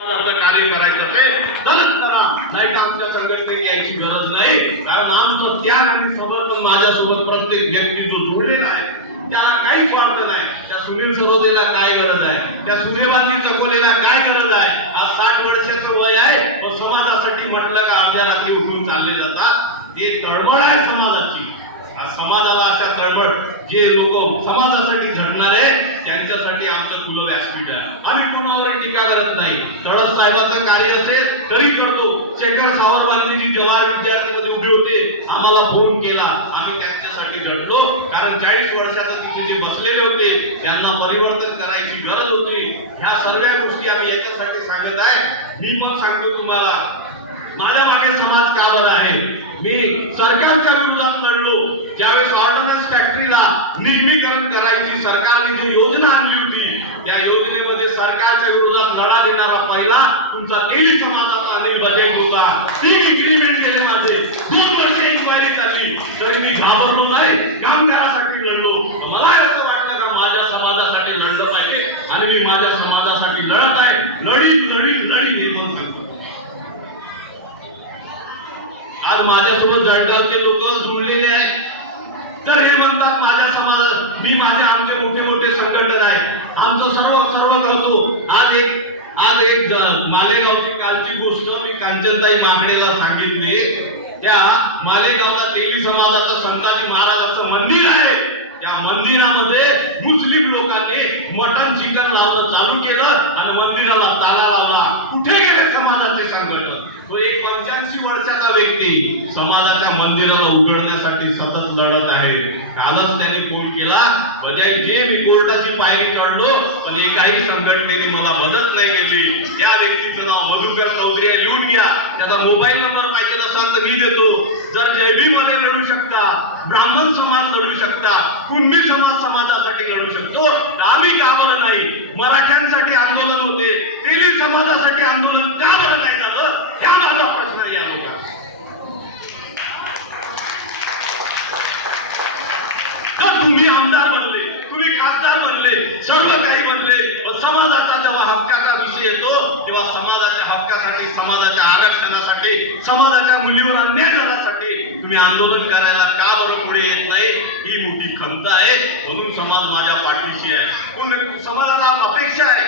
कार्य करायचं असेल तरच करा. नाही तर आमच्या संघटनेत यायची गरज नाही. कारण आमचं त्याग आणि समर्पण माझ्यासोबत प्रत्येक व्यक्ती जो जोडलेला आहे त्याला काही स्वार्थ नाही. त्या सुनील सरोदेला काय गरज आहे? त्या सुनेबाजी चकोलेला काय गरज आहे? आज साठ वर्षाचं वय आहे पण समाजासाठी म्हटलं का अर्ध्या रात्री उठून चालले जातात. ते तळमळ आहे समाजाची. समाजाला अशा तळमळ जे लोक समाजासाठी झटणारे त्यांच्यासाठी आमचं खुलं व्यासपीठ आहे. आम्ही कोणावर टीका करत नाही. तळस साहेबांचं कार्य असेल तरी करतो. शेखर सावरबांधीजी जवाहर विद्यार्थ्यांमध्ये उभे होते. आम्हाला फोन केला. आम्ही त्यांच्यासाठी झटलो. कारण चाळीस वर्षाचं तिथे जे बसलेले होते त्यांना परिवर्तन करायची गरज होती. ह्या सर्व गोष्टी आम्ही याच्यासाठी सांगत आहे. मी पण सांगतो तुम्हाला. माझ्या मागे समाज का बरं आहे? मी सरकारच्या विरुद्ध निर्मीकरण करायची. सरकारने जी योजना आणली होती त्या योजनेमध्ये सरकारच्या विरोधात लढा देणारा पहिला तुमचा तेली समाजाचा अनिल बजाई होता. तीन इन्क्रीमेंट केले माझे. दोन वर्ष इन्क्वायरी चालली. तरी मी घाबरलो नाही. कामगारासाठी लढलो. मला असं वाटलं का माझ्या समाजासाठी लढलं पाहिजे आणि मी माझ्या समाजासाठी लढत आहे. लढीत लढीत लढीत हे पण सांगतो? आज माझ्यासोबत जळगावचे लोक जुळलेले आहेत. तर हे म्हणतात माझ्या समाजात मी माझे आमचे मोठे मोठे संघटन आहे. आमचं सर्व सर्व करतो आज एक आज एक मालेगावची कालची गोष्ट मी कांचनताई माकडेला सांगितली. त्या मालेगावला तेली समाजाचं संताजी महाराजाचं मंदिर आहे. त्या मंदिरामध्ये मुस्लिम लोकांनी मटन चिकन लावणं चालू केलं आणि मंदिराला ताला लावला. कुठे गेले समाजाचे संघटन तो एक पंच्याऐंशी वर्षाचा व्यक्ती. समाजाच्या मंदिराला उघडण्यासाठी सतत लढत आहे. कालच त्यांनी फोन केला बजाय जे मी कोर्टाची पायरी चढलो पण एकाही संघटनेने मला मदत नाही केली. या व्यक्तीचं नाव मधुकर चौधरी लिहून घ्या. त्याचा मोबाईल नंबर पाहिजे असाल तर मी देतो. जर जयभी मध्ये लढू शकता ब्राह्मण समाज लढू शकता कुणबी समाज समाजासाठी लढू शकतो. आम्ही का बरं नाही? मराठ्यांसाठी आंदोलन होते. तेली समाजासाठी आंदोलन का बरं नाही झालं? ह्या माझा प्रश्न आहे या लोकांना. तुम्ही आमदार बनले तुम्ही खासदार बनले सर्व काही बनले समाजाचा जेव्हा हक्काचा विषय येतो तेव्हा समाजाच्या हक्कासाठी समाजाच्या आरक्षणासाठी समाजाच्या मुलीवर अन्याय करण्यासाठी तुम्ही आंदोलन करायला का बरं पुढे येत नाही? ही मोठी खंत आहे. म्हणून समाज माझ्या पाठीशी आहे. कोण समाजाला अपेक्षा आहे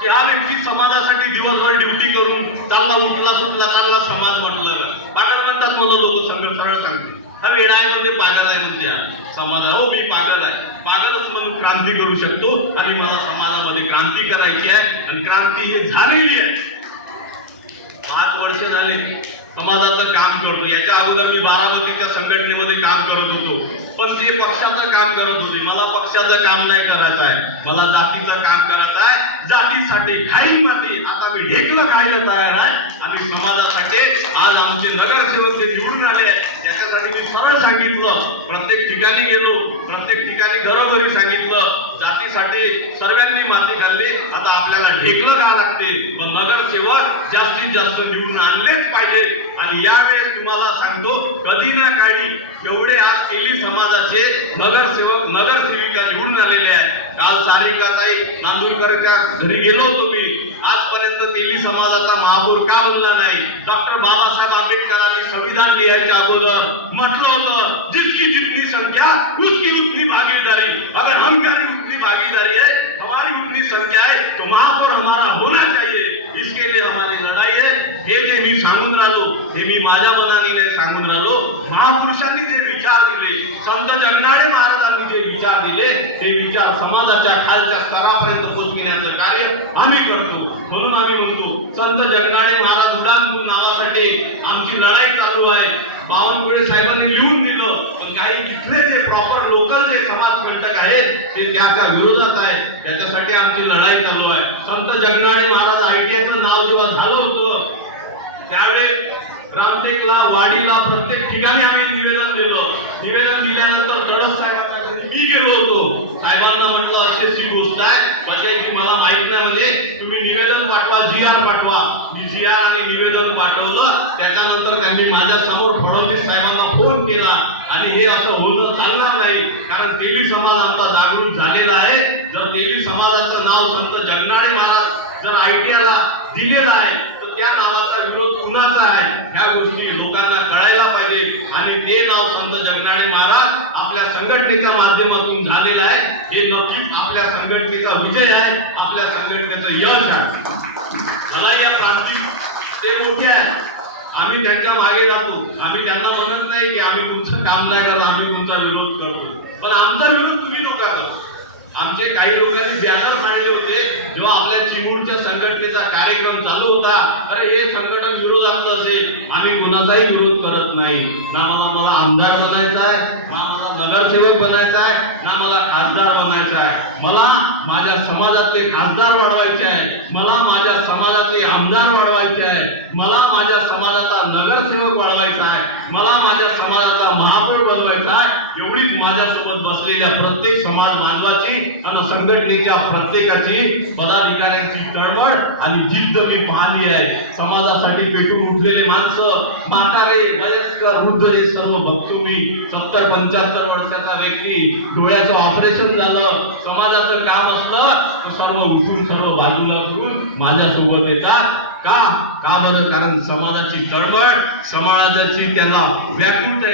की हा व्यक्ती समाजासाठी दिवसभर ड्युटी करून चालला उठला सुटला चालला समाज म्हटलं. पागल म्हणतात मला लोक संघ सरळ सांगते. हा वेडा आहे म्हणजे पागल आहे म्हणते हा. समाज हो मी पागल आहे. पागलच म्हणून क्रांती करू शकतो. आणि मला समाजामध्ये क्रांती करायची आहे. आणि क्रांती हे झालेली आहे. पाच वर्ष झाले. समाजाचं काम करतो. याच्या अगोदर मी बारामतीच्या संघटनेमध्ये काम करत होतो. पण ते पक्षाचं काम करत होते. मला पक्षाचं काम नाही करायचं आहे. मला जातीचं काम करायचं आहे. जातीसाठी घाई माती. आता मी ढेकलं खायला तयार आहे. आणि समाजासाठी आज आमचे नगरसेवक जे निवडून आले त्याच्यासाठी मी सरळ सांगितलं. प्रत्येक ठिकाणी गेलो. प्रत्येक ठिकाणी घरोघरी सांगितलं. जातीसाठी सर्वांनी माती खाल्ली. आता आपल्याला ढेकलं का लागते. पण नगरसेवक जास्तीत जास्त निवडून आणलेच पाहिजे आणि यावेळेस तुम्हाला सांगतो कधी ना काळी एवढे आज तेली समाजाचे नगरसेवक नगरसेविका निवडून आलेले आहेत. काल सारिकाताई नांदूरकरच्या घरी गेलो होतो मी. आजपर्यंत तेली समाजाचा महापौर का बनला नाही? डॉक्टर बाबासाहेब आंबेडकरांनी संविधान लिहायच्या अगोदर म्हटलं होतं जिसकी जितनी संख्या उसकी उतनी भागीदारी. अगर हम करें उतनी भागीदारी है हमारी उतनी संख्या है तो महापौर हमारा होना चाहिए इसके लिए हमारी लढाई है हे जे मी सांगून राहिलो हे मी माझ्या मनाने नाही सांगून राहिलो महापुरुषांनी जे विचार दिले संत जगनाडे महाराजांनी जे विचार दिले ते विचार समाजाच्या खालच्या स्तरापर्यंत पोचविण्याचं कार्य आम्ही करतो. म्हणून आम्ही म्हणतो संत जगनाडे महाराज उडानपूर नावासाठी आमची लढाई चालू आहे. बावनकुळे साहेबांनी लिहून दिलं पण काही तिथले जे प्रॉपर लोकल जे समाज कंटक आहेत ते त्याच्या विरोधात आहे त्याच्यासाठी आमची लढाई चालू आहे. संत जगनाडे महाराज आयटीआयचं नाव जेव्हा झालं होतं त्यावेळेस रामटेकला वाडीला प्रत्येक ठिकाणी आम्ही निवेदन दिलं निवेदन दिल्यानंतर तडस साहेबांच्या मी गेलो होतो. साहेबांना म्हटलं अशी अशी गोष्ट आहे. म्हणजे मला माहीत नाही म्हणजे तुम्ही निवेदन पाठवा जी आर पाठवा. मी जी आर आणि निवेदन पाठवलं. त्याच्यानंतर त्यांनी माझ्यासमोर फडणवीस साहेबांना फोन केला. आणि हे असं होणं चालणार नाही. कारण तेली समाज आमचा जागृत झालेला आहे. जर तेली समाजाचं नाव संत जगनाडे महाराज जर आयटीआयला दिलेला आहे त्या नावाचा विरोध कुणाचा आहे? ह्या गोष्टी लोकांना कळायला पाहिजे. आणि ते नाव संत जगनाडे महाराज आपल्या संघटनेच्या माध्यमातून झालेलं आहे. हे नक्कीच आपल्या संघटनेचा विजय आहे आपल्या संघटनेचं यश आहे. मला या प्रांतिक ते मोठे आहे. आम्ही त्यांच्या मागे जातो. आम्ही त्यांना म्हणत नाही की आम्ही तुमचं काम नाही करत आम्ही तुमचा विरोध करतो. पण आमचा विरोध तुम्ही नका करा आमचे काही लोकांनी बॅनर मांडले होते जेव्हा आपल्या चिमूरच्या संघटनेचा कार्यक्रम चालू होता. अरे हे संघटन विरोधातलं असेल. आम्ही कोणाचाही विरोध करत नाही. ना मला मला आमदार बनायचा आहे ना मला नगरसेवक बनायचा आहे ना मला खासदार बनायचा आहे. मला माझ्या समाजातले खासदार वाढवायचे आहे मला माझ्या समाजातले आमदार वाढवायचे आहे मला नगरसेवक वाढवायचा आहे मला माझ्या समाजाचा महापौर बनवायचा आहे एवढीच माझ्यासोबत बसलेल्या प्रत्येक समाज बांधवाची आणि संघटनेच्या प्रत्येकाची पदाधिकाऱ्यांची तळमळ आणि जिद्द मी पाहिली आहे. समाजासाठी पेटून उठलेले माणसं म्हातारे वयस्कर वृद्ध हे सर्व बघतो मी. सत्तर पंच्याहत्तर वर्षाचा व्यक्ती डोळ्याचं ऑपरेशन झालं समाजाचं काम असलं तर सर्व उठून सर्व बाजूला करून माझ्यासोबत येतात. का? का बरं? कारण समाजाची तळमळ समाजाची त्याला व्याकुळता